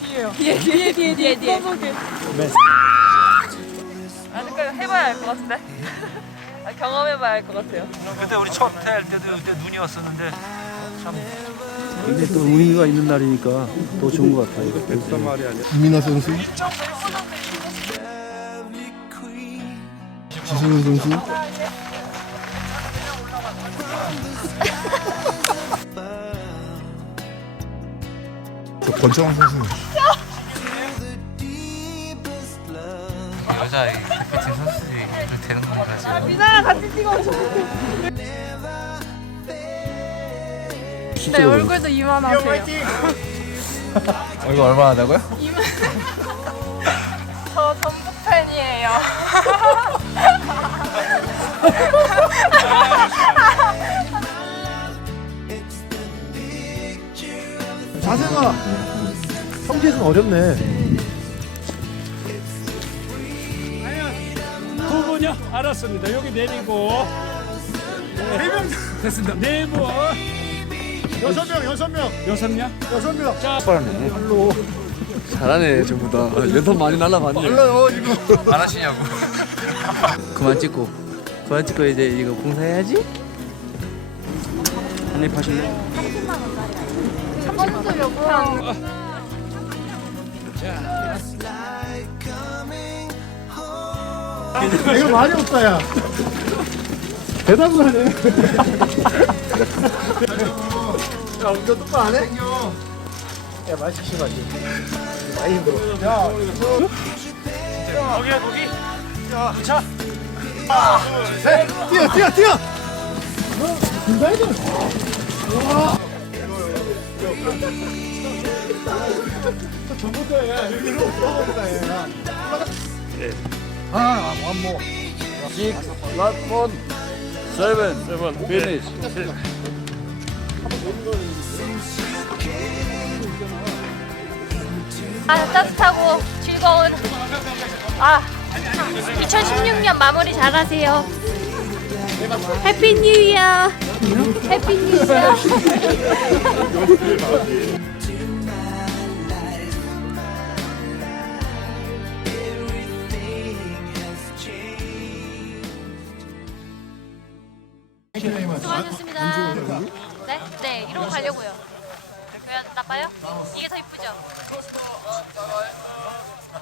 뒤에요. 뒤에, 뒤에, 뒤에, 뒤에, 뒤에. 아, 그러니까 해봐야 알 것 같은데. 아, 경험해봐야 알 것 같아요. 그때 우리 첫할 때도 그때 눈이 왔었는데 참 근데 또 의미가 있는 날이니까 더 좋은 것 같아요. 이민아 선수, 지승훈 선수, 저 권창훈 선수. 여자 대표팀 선수들이 되는 겁니다 지금. 미나랑 같이 찍어줘. 네, 얼굴도 이만하세요. 이거 얼마 하다고요? 저 전북 팬이에요. 자세가 성지에서는 어렵네. 두 분이요? 알았습니다. 여기 내리고. 네명 됐습니다. 네 분 여섯 명, 여섯 명, 여섯 명. 여섯 명. 잘하네 전부 다 연습 많이 날라봤네 몰라요 이거. 안 하시냐고. 그만 찍고 그만 찍고 이제 이거 공사해야지 한입 하실래? 이거 많이 없다 야. 대답을 하네. 야, 운전 똑바로 안 해? 야, 많이 시마지 많이 힘들어. 야, 거기야 거기. 야, 차. 셋, 뛰어, 뛰어, 뛰어. 김다희는. 와. 전부터 야 여기로 올라간다 얘. 아, 원모. 원 세븐 세븐 피니시 아, 따뜻하고 즐거운 아 2016년 마무리 잘하세요. 해피 뉴 이어. 해피 뉴 이어. 수고하셨습니다. 네? 네, 이러고 가려고요. 왜 나빠요? 이게 더 이쁘죠?